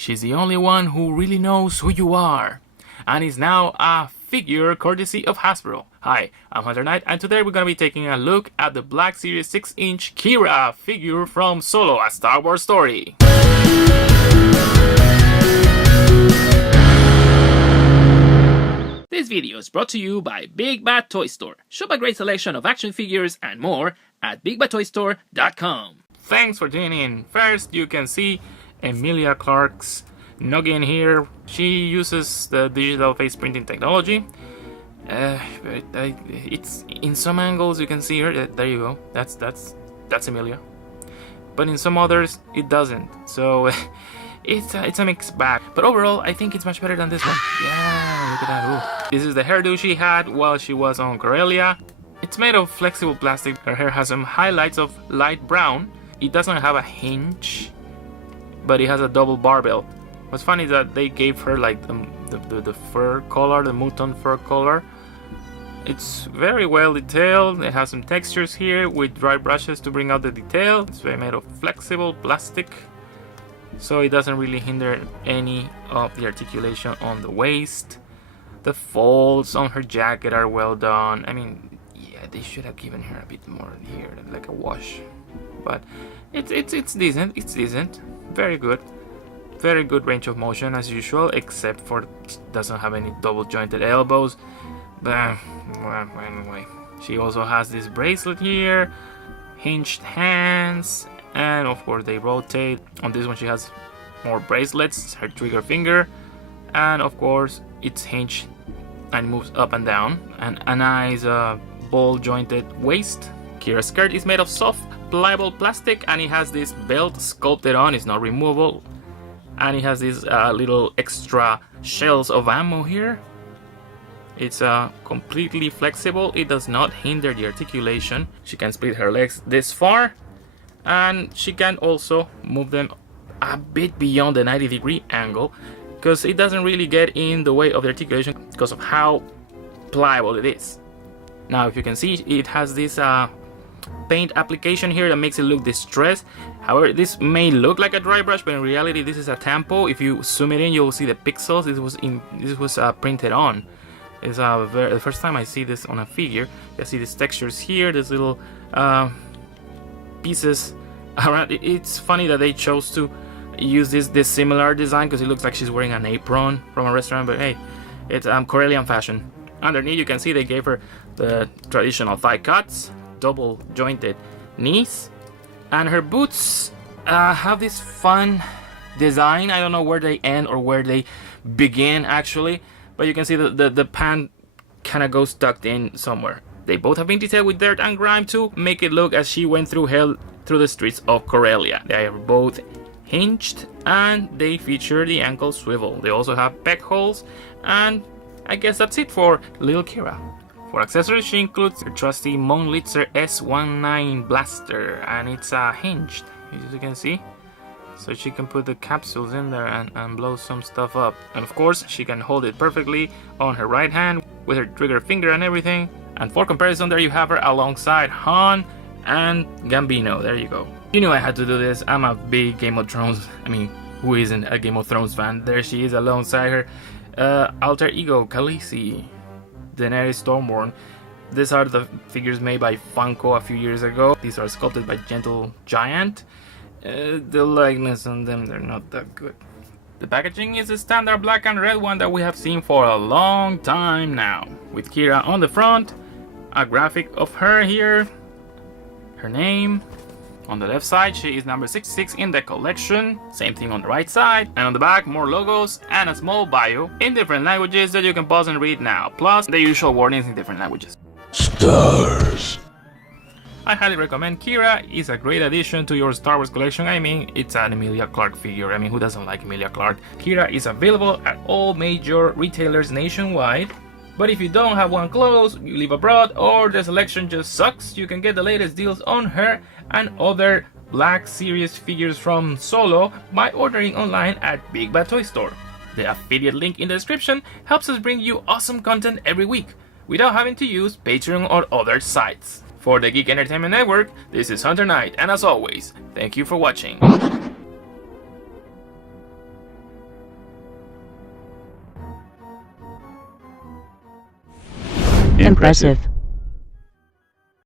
She's the only one who really knows who you are, and is now a figure courtesy of Hasbro. Hi, I'm Hunter Knight, and today we're gonna be taking a look at the Black Series 6-inch QI'RA figure from Solo: A Star Wars Story. This video is brought to you by Big Bad Toy Store. Shop a great selection of action figures and more at bigbadtoystore.com. Thanks for tuning in. First, you can see Emilia Clarke's noggin here. She uses the digital face printing technology. It's in some angles you can see her. There you go. That's Emilia. But in some others it doesn't. So it's a mixed bag. But overall, I think it's much better than this one. Yeah, look at that. Ooh. This is the hairdo she had while she was on Corellia. It's made of flexible plastic. Her hair has some highlights of light brown. It doesn't have a hinge, but it has a double barbell. What's funny is that they gave her like the fur color, the mouton fur color. It's very well detailed. It has some textures here with dry brushes to bring out the detail. It's very made of flexible plastic, so it doesn't really hinder any of the articulation on the waist. The folds on her jacket are well done. I mean, yeah, they should have given her a bit more here, like a wash. But it's decent. It's decent. Very good. Very good range of motion as usual, except for it doesn't have any double jointed elbows. But well, anyway, she also has this bracelet here, hinged hands, and of course they rotate. On this one she has more bracelets, her trigger finger, and of course it's hinged and moves up and down. And a nice ball jointed waist. QI'RA's skirt is made of soft pliable plastic, and it has this belt sculpted on. It's not removable, and it has these little extra shells of ammo here. It's completely flexible. It does not hinder the articulation. She can split her legs this far, and she can also move them a bit beyond the 90-degree angle, because it doesn't really get in the way of the articulation because of how pliable it is. Now, if you can see, it has this paint application here that makes it look distressed. However, this may look like a dry brush, but in reality this is a tampo. If you zoom it in, you'll see the pixels. This was printed on. It's the first time I see this on a figure. You see these textures here, these little pieces around. It's funny that they chose to use this similar design, because it looks like she's wearing an apron from a restaurant, but hey, it's Corellian fashion. Underneath you can see they gave her the traditional thigh cuts, double jointed knees, and her boots have this fun design. I don't know where they end or where they begin actually, but you can see the pant kind of goes tucked in somewhere. They both have been detailed with dirt and grime to make it look as she went through hell through the streets of Corellia. They are both hinged, and they feature the ankle swivel. They also have peg holes, and I guess that's it for little QI'RA. For accessories, she includes her trusty Monlitzer S19 blaster, and it's hinged, as you can see, so she can put the capsules in there and blow some stuff up. And of course, she can hold it perfectly on her right hand with her trigger finger and everything. And for comparison, there you have her alongside Han and Gambino. There you go. You knew I had to do this. I'm a big Game of Thrones, I mean, who isn't a Game of Thrones fan? There she is alongside her alter ego, Khaleesi, Daenerys Stormborn. These are the figures made by Funko a few years ago. These are sculpted by Gentle Giant. The likeness on them, they're not that good. The packaging is a standard black and red one that we have seen for a long time now. With QI'RA on the front, a graphic of her here, her name. On the left side, she is number 66 in the collection. Same thing on the right side. And on the back, more logos and a small bio in different languages that you can pause and read now. Plus, the usual warnings in different languages. Stars! I highly recommend QI'RA. It's a great addition to your Star Wars collection. I mean, it's an Emilia Clarke figure. I mean, who doesn't like Emilia Clarke? QI'RA is available at all major retailers nationwide. But if you don't have one close, you live abroad, or the selection just sucks, you can get the latest deals on her and other Black Series figures from Solo by ordering online at Big Bad Toy Store. The affiliate link in the description helps us bring you awesome content every week without having to use Patreon or other sites. For the Geek Entertainment Network, this is Hunter Knight, and as always, thank you for watching. Impressive.